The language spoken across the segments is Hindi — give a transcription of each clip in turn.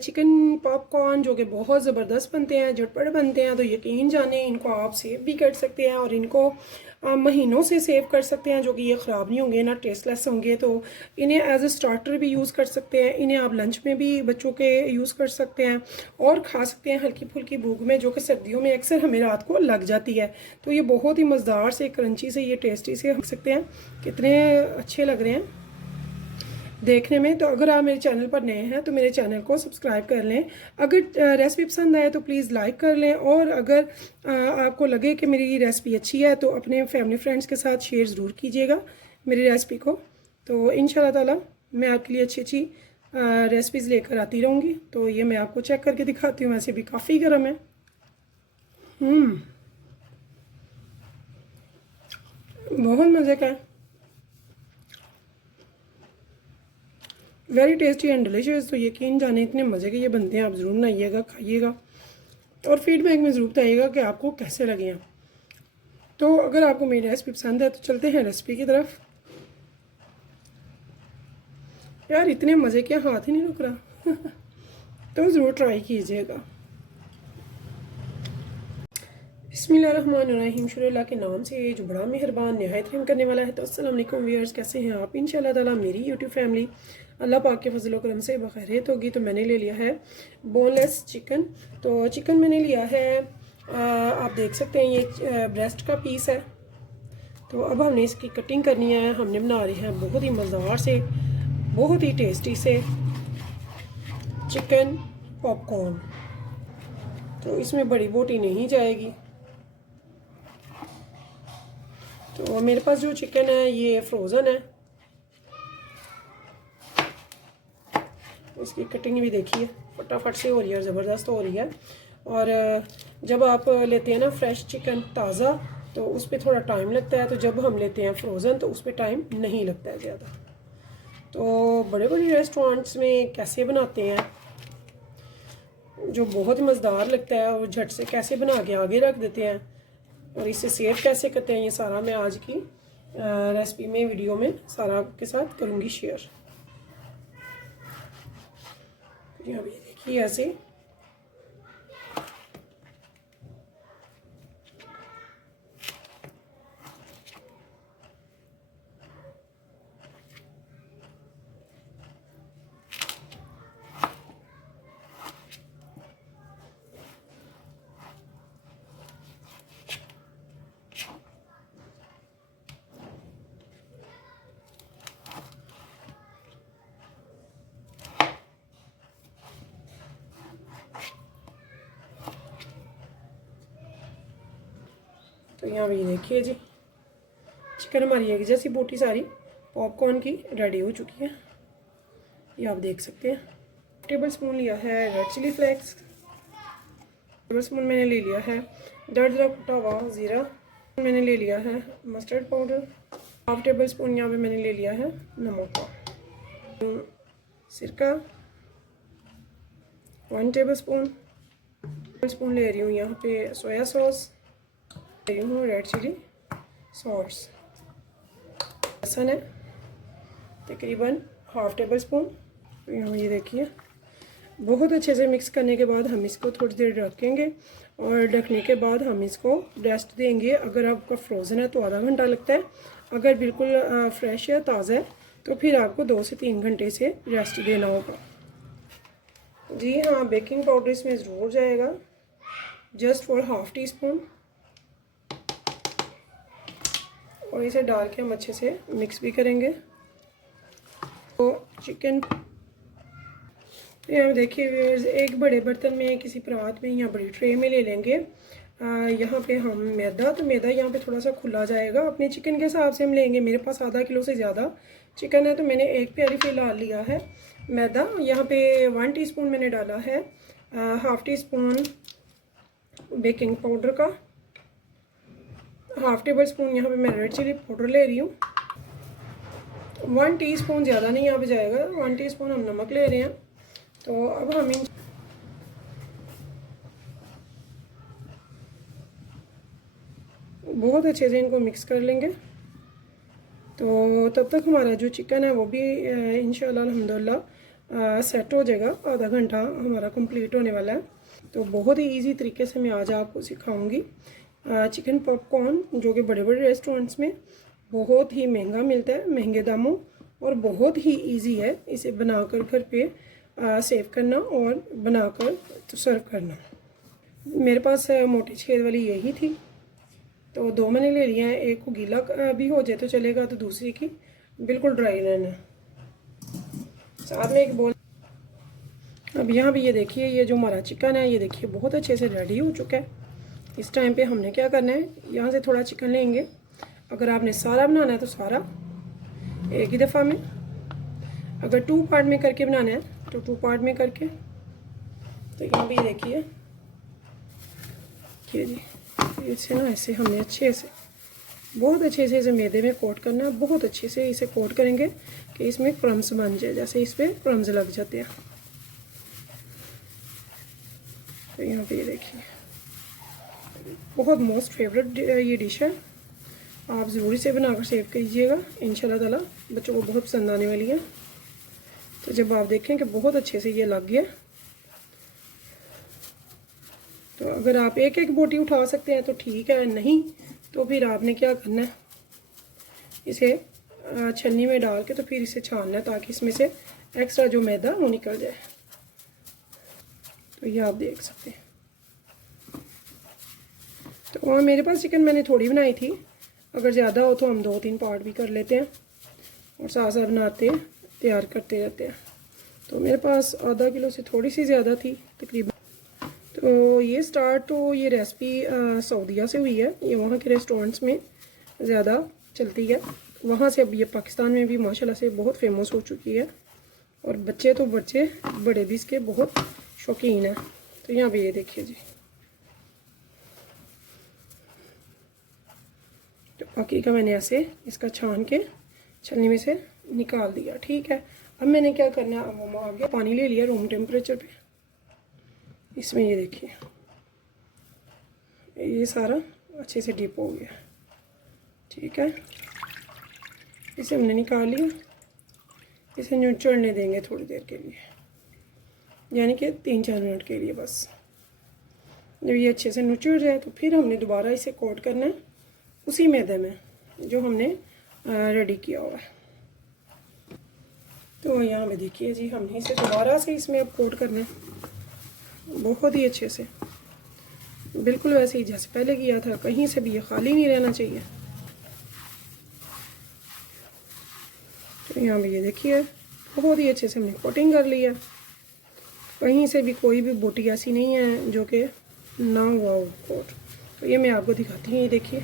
चिकन पॉपकॉर्न जो कि बहुत ज़बरदस्त बनते हैं, झटपट बनते हैं। तो यकीन जाने इनको आप सेव भी कर सकते हैं और इनको महीनों से सेव कर सकते हैं, जो कि ये ख़राब नहीं होंगे, ना टेस्टलेस होंगे। तो इन्हें एज ए स्टार्टर भी यूज़ कर सकते हैं, इन्हें आप लंच में भी बच्चों के यूज़ कर सकते हैं और खा सकते हैं हल्की फुल्की भूख में, जो कि सर्दियों में अक्सर हमें रात को लग जाती है। तो ये बहुत ही मज़ेदार से, क्रंची से, ये टेस्टी से हम सकते हैं। कितने अच्छे लग रहे हैं देखने में। तो अगर आप मेरे चैनल पर नए हैं तो मेरे चैनल को सब्सक्राइब कर लें। अगर रेसिपी पसंद आए तो प्लीज़ लाइक कर लें, और अगर आपको लगे कि मेरी रेसिपी अच्छी है तो अपने फैमिली फ्रेंड्स के साथ शेयर ज़रूर कीजिएगा मेरी रेसिपी को। तो इंशाल्लाह ताला मैं आपके लिए अच्छी अच्छी रेसिपीज़ लेकर आती रहूँगी। तो ये मैं आपको चेक करके दिखाती हूँ, वैसे भी काफ़ी गर्म है। बहुत मज़े का है, वेरी टेस्टी एंड डिलीशियस। तो यकीन जाने इतने मज़े के ये बनते हैं, आप ज़रूर बनाइएगा, खाइएगा और फीडबैक में ज़रूर बताइएगा कि आपको कैसे लगे हैं। तो अगर आपको मेरी रेसिपी पसंद है तो चलते हैं रेसिपी की तरफ। यार इतने मज़े के, हाथ ही नहीं रुक रहा तो ज़रूर ट्राई कीजिएगा। बिस्मिल्लाहिर्रहमानिर्रहीम, शुरू अल्लाह के नाम से जो बड़ा मेहरबान निहायत रहम करने वाला है। तो अस्सलाम वालेकुम व्यूअर्स, कैसे हैं आप? इंशाल्लाह ताला मेरी यूट्यूब फैमिली अल्लाह पाक के फजल करम से बखैरियत होगी। तो मैंने ले लिया है बोनलेस चिकन। तो चिकन मैंने लिया है, आप देख सकते हैं ये ब्रेस्ट का पीस है। तो अब हमने इसकी कटिंग करनी है। हमने बना रहे हैं बहुत ही मज़ेदार से, बहुत ही टेस्टी से चिकन पॉपकॉर्न। तो इसमें बड़ी बोटी नहीं जाएगी। तो मेरे पास जो चिकन है ये फ्रोज़न है। इसकी कटिंग भी देखिए फटाफट से हो रही है और ज़बरदस्त हो रही है। और जब आप लेते हैं ना फ्रेश चिकन ताज़ा, तो उस पर थोड़ा टाइम लगता है। तो जब हम लेते हैं फ्रोज़न तो उस पर टाइम नहीं लगता है ज़्यादा। तो बड़े बड़े रेस्टोरेंट्स में कैसे बनाते हैं, जो बहुत ही मज़ेदार लगता है, और झट से कैसे बना के आगे रख देते हैं और इसे सेव कैसे करते हैं, ये सारा मैं आज की रेसिपी में, वीडियो में सारा आपके साथ करूँगी शेयर। यहाँ भी देखिए ऐसे तो यहाँ भी देखिए जी, चिकन हमारी एक जैसी बोटी सारी पॉपकॉर्न की रेडी हो चुकी है, ये आप देख सकते हैं। टेबल स्पून लिया है red chilli flakes, tablespoon मैंने ले लिया है दरदरा कुटा हुआ ज़ीरा, मैंने ले लिया है mustard powder, half table spoon यहाँ पे मैंने ले लिया है नमक का, सिरका 1 टेबल स्पून ले रही हूँ यहाँ पे सोया सॉस, ले रही हूँ रेड चिली सॉस, लहसुन है तकरीबन हाफ टेबल स्पून। यहाँ ये देखिए बहुत अच्छे से मिक्स करने के बाद हम इसको थोड़ी देर रखेंगे और ढकने के बाद हम इसको रेस्ट देंगे। अगर आपका फ्रोज़न है तो आधा घंटा लगता है, अगर बिल्कुल फ्रेश है, ताज़ा है, तो फिर आपको 2 से 3 घंटे से रेस्ट देना होगा। जी हाँ, बेकिंग पाउडर इसमें ज़रूर जाएगा, just for half tea spoon, और इसे डाल के हम अच्छे से मिक्स भी करेंगे। तो चिकन यहाँ देखिए व्यूअर्स, एक बड़े बर्तन में, किसी परात में या बड़ी ट्रे में ले लेंगे। यहाँ पे हम मैदा, तो मैदा यहाँ पे थोड़ा सा खुला जाएगा, अपने चिकन के हिसाब से हम लेंगे। मेरे पास आधा किलो से ज़्यादा चिकन है तो मैंने 1 प्याली फ़िलहाल लिया है मैदा। यहाँ पे 1 टीस्पून मैंने डाला है, half tea spoon baking powder का, हाफ़ टेबल स्पून यहाँ पे मैं रेड चिली पाउडर ले रही हूँ, 1 टीस्पून, ज़्यादा नहीं यहाँ पे जाएगा, 1 टीस्पून हम नमक ले रहे हैं। तो अब हम इन बहुत अच्छे से इनको मिक्स कर लेंगे। तो तब तक हमारा जो चिकन है वो भी इंशाल्लाह अल्हम्दुलिल्लाह सेट हो जाएगा। आधा घंटा हमारा कंप्लीट होने वाला है। तो बहुत ही इजी तरीके से मैं आज आपको सिखाऊंगी चिकन पॉपकॉर्न, जो कि बड़े बड़े रेस्टोरेंट्स में बहुत ही महंगा मिलता है, महंगे दामों, और बहुत ही इजी है इसे बनाकर घर पे सेव करना और बनाकर तो सर्व करना। मेरे पास मोटी छेद वाली यही थी, तो 2 मैंने ले लिया है। एक को गीला भी हो जाए तो चलेगा, तो दूसरी की बिल्कुल ड्राई रहना। साथ में एक बोल। अब यहाँ भी ये देखिए, ये जो हमारा चिकन है ये देखिए बहुत अच्छे से रेडी हो चुका है। इस टाइम पे हमने क्या करना है, यहाँ से थोड़ा चिकन लेंगे। अगर आपने सारा बनाना है तो सारा एक ही दफ़ा में, अगर 2 पार्ट में करके बनाना है तो 2 पार्ट में करके। तो यहाँ भी देखिए जी, इसे ना ऐसे हमने अच्छे से, बहुत अच्छे से इसे मैदे में कोट करना है। बहुत अच्छे से इसे कोट करेंगे कि इसमें क्रम्स बन जाए, जैसे इस पर क्रम्स लग जाते हैं। तो यहाँ पे ये देखिए बहुत मोस्ट फेवरेट ये डिश है। आप ज़रूर इसे बनाकर सेव कीजिएगा, इंशाल्लाह ताला बच्चों को बहुत पसंद आने वाली है। तो जब आप देखें कि बहुत अच्छे से ये लग गया, तो अगर आप एक एक बोटी उठा सकते हैं तो ठीक है, नहीं तो फिर आपने क्या करना है, इसे छन्नी में डाल के तो फिर इसे छानना है, ताकि इसमें से एक्स्ट्रा जो मैदा वो निकल जाए। तो ये आप देख सकते हैं। तो वहाँ मेरे पास चिकन मैंने थोड़ी बनाई थी, अगर ज़्यादा हो तो हम 2-3 पार्ट भी कर लेते हैं और साथ साथ बनाते हैं, तैयार करते रहते हैं। तो मेरे पास आधा किलो से थोड़ी सी ज़्यादा थी तकरीबन। तो ये स्टार्ट तो ये रेसिपी सऊदीया से हुई है, ये वहाँ के रेस्टोरेंट्स में ज़्यादा चलती है। वहाँ से अब ये पाकिस्तान में भी माशाल्लाह से बहुत फेमस हो चुकी है, और बच्चे तो बच्चे बड़े भी इसके बहुत शौकीन हैं। तो यहाँ पे ये देखिए जी, तो बाकी का मैंने ऐसे इसका छान के छलनी में से निकाल दिया। ठीक है, अब मैंने क्या करना है, अब वो आगे पानी ले लिया रूम टेम्परेचर पे। इसमें ये देखिए ये सारा अच्छे से डिप हो गया। ठीक है, इसे हमने निकाल लिया। इसे यूँ चढ़ने देंगे थोड़ी देर के लिए, यानी कि 3-4 मिनट के लिए बस। जब ये अच्छे से नुचड़ जाए तो फिर हमने दोबारा इसे कोट करना है उसी मैदे में जो हमने रेडी किया हुआ है। तो यहाँ पे देखिए जी, हमने इसे दोबारा से इसमें अब कोट करना है बहुत ही अच्छे से, बिल्कुल वैसे ही जैसे पहले किया था। कहीं से भी ये खाली नहीं रहना चाहिए। तो यहाँ पे ये देखिए बहुत ही अच्छे से हमने कोटिंग कर लिया। कहीं से भी कोई भी बोटी ऐसी नहीं है जो कि ना हुआ हो कोट। तो ये मैं आपको दिखाती हूँ, ये देखिए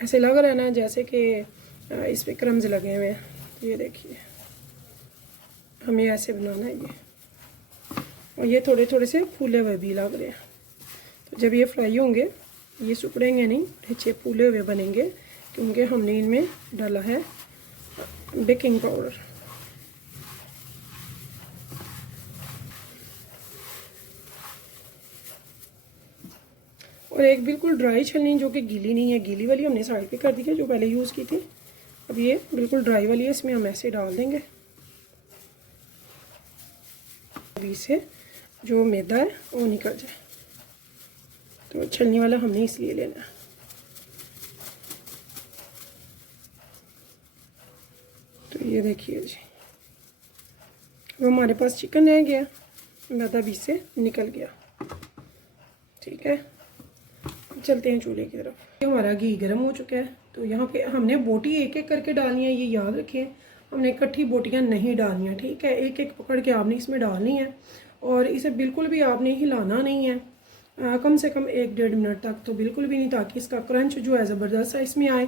ऐसे लग रहा है ना जैसे कि इस पर क्रम्स लगे हुए हैं। तो ये देखिए हमें ऐसे बनाना है ये, और ये थोड़े थोड़े से फूले हुए भी लग रहे हैं। तो जब ये फ्राई होंगे ये सिकुड़ेंगे नहीं, अच्छे फूले हुए बनेंगे, क्योंकि हमने इनमें डाला है बेकिंग पाउडर। और एक बिल्कुल ड्राई छलनी जो कि गीली नहीं है, गीली वाली हमने साइड पे कर दी है जो पहले यूज़ की थी। अब ये बिल्कुल ड्राई वाली है, इसमें हम ऐसे डाल देंगे। अभी से जो मैदा है वो निकल जाए, तो छलनी वाला हमने इसलिए लेना है। तो ये देखिए जी, वो हमारे पास चिकन रह गया, मैदा भी से निकल गया। ठीक है, चलते हैं चूल्हे की तरफ। हमारा घी गर्म हो चुका है। तो यहाँ पे हमने बोटी एक एक करके डालनी है, ये याद रखिए, हमने इकट्ठी बोटियाँ नहीं डालनी है। ठीक है, एक एक पकड़ के आपने इसमें डालनी है, और इसे बिल्कुल भी आपने हिलाना नहीं है, कम से कम 1-1.5 मिनट तक तो बिल्कुल भी नहीं, ताकि इसका क्रंच जो है ज़बरदस्त सा इसमें आए।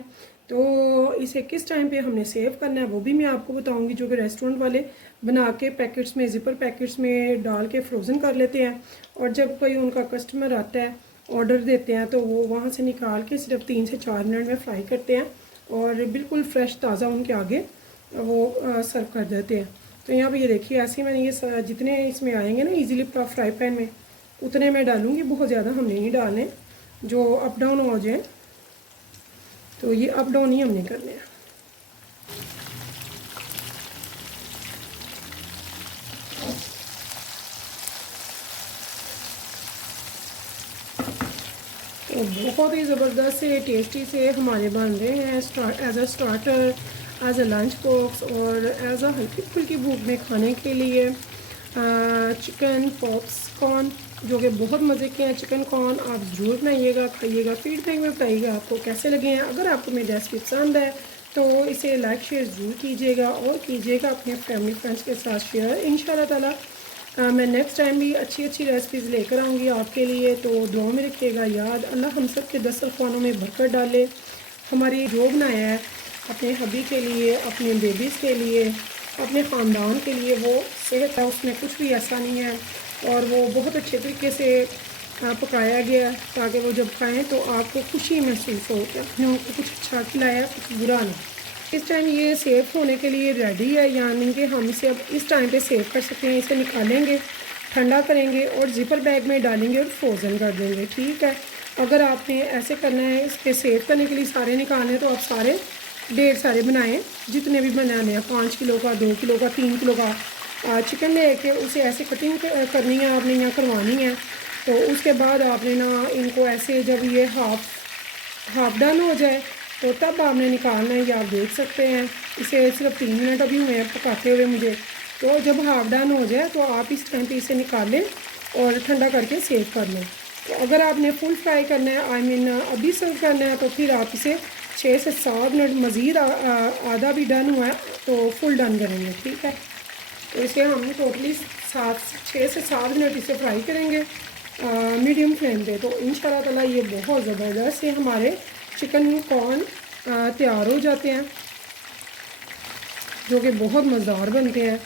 तो इसे किस टाइम पे हमने सेव करना है वो भी मैं आपको बताऊंगी, जो कि रेस्टोरेंट वाले बना के पैकेट्स में, ज़िपर पैकेट्स में डाल के फ्रोज़न कर लेते हैं, और जब कोई उनका कस्टमर आता है ऑर्डर देते हैं तो वो वहाँ से निकाल के सिर्फ 3 से 4 मिनट में फ्राई करते हैं, और बिल्कुल फ्रेश ताज़ा उनके आगे वो सर्व कर देते हैं। तो यहाँ पे ये देखिए ऐसे मैंने ये जितने इसमें आएंगे ना इजीली फ्राई पैन में, उतने मैं डालूँगी, बहुत ज़्यादा हमने नहीं डालने, जो अप डाउन हो जाए। तो ये अप डाउन ही हमने करने हैं। तो बहुत ही ज़बरदस्त से टेस्टी से हमारे बन रहे हैं as a starter, as a lunch box और एज अ हल्की फुल्की भूख में खाने के लिए। चिकन पॉप्सकॉर्न जो कि बहुत मज़े के हैं। चिकन कॉर्न आप ज़रूर बनाइएगा, खाइएगा, फीडबैक में बताइएगा आपको कैसे लगे हैं। अगर आपको मेरी रेसिपी पसंद है तो इसे लाइक शेयर ज़रूर कीजिएगा और कीजिएगा अपने फैमिली फ्रेंड्स के साथ शेयर। इंशाल्लाह ताला मैं नेक्स्ट टाइम भी अच्छी अच्छी रेसिपीज़ लेकर आऊँगी आपके लिए। तो दुआ में रखिएगा याद। अल्लाह हम सब के दस्तरखानों में बरकत डाले। हमारी जो बनाया है अपने हबी के लिए, अपने बेबीज़ के लिए, अपने ख़ानदान के लिए, वो सेहत है, उसमें कुछ भी ऐसा नहीं है और वो बहुत अच्छे तरीके से पकाया गया ताकि वो जब खाएं तो आपको खुशी महसूस हो कि आपने उनको कुछ अच्छा खिलाया, कुछ बुरा नहीं। इस टाइम ये सेव होने के लिए रेडी है, यानी कि हम इसे अब इस टाइम पे सेव कर सकते हैं। इसे निकालेंगे, ठंडा करेंगे और ज़िपर बैग में डालेंगे और फ्रोज़न कर देंगे। ठीक है, अगर आपने ऐसे करना है इसके सेव करने के लिए सारे निकालने तो आप सारे ढेर सारे बनाएं, जितने भी बनाने हैं, 5 किलो का, 2 किलो का, 3 किलो का चिकन लेके उसे ऐसे कटिंग करनी है आपने या करवानी है। तो उसके बाद आपने ना इनको ऐसे जब ये हाफ डन हो जाए तो तब आपने निकालना है। ये आप देख सकते हैं इसे सिर्फ 3 मिनट अभी हुए हैं पकाते हुए मुझे। तो जब हाफ डन हो जाए तो आप इस टाइम पे इसे निकाल लें और ठंडा करके सेव कर लें। तो अगर आपने फुल फ्राई करना है, आई मीन अभी सर्व करना है, तो फिर आप इसे 6 से 7 मिनट मज़ीद आधा भी डन हुआ है तो फुल डन करेंगे। ठीक है, तो इसे हम टोटली 6 से 7 मिनट इसे फ्राई करेंगे मीडियम फ्लेम पे। तो इंशाल्लाह ताला ये बहुत ज़बरदस्त से हमारे चिकन कॉर्न तैयार हो जाते हैं जो कि बहुत मज़ेदार बनते हैं।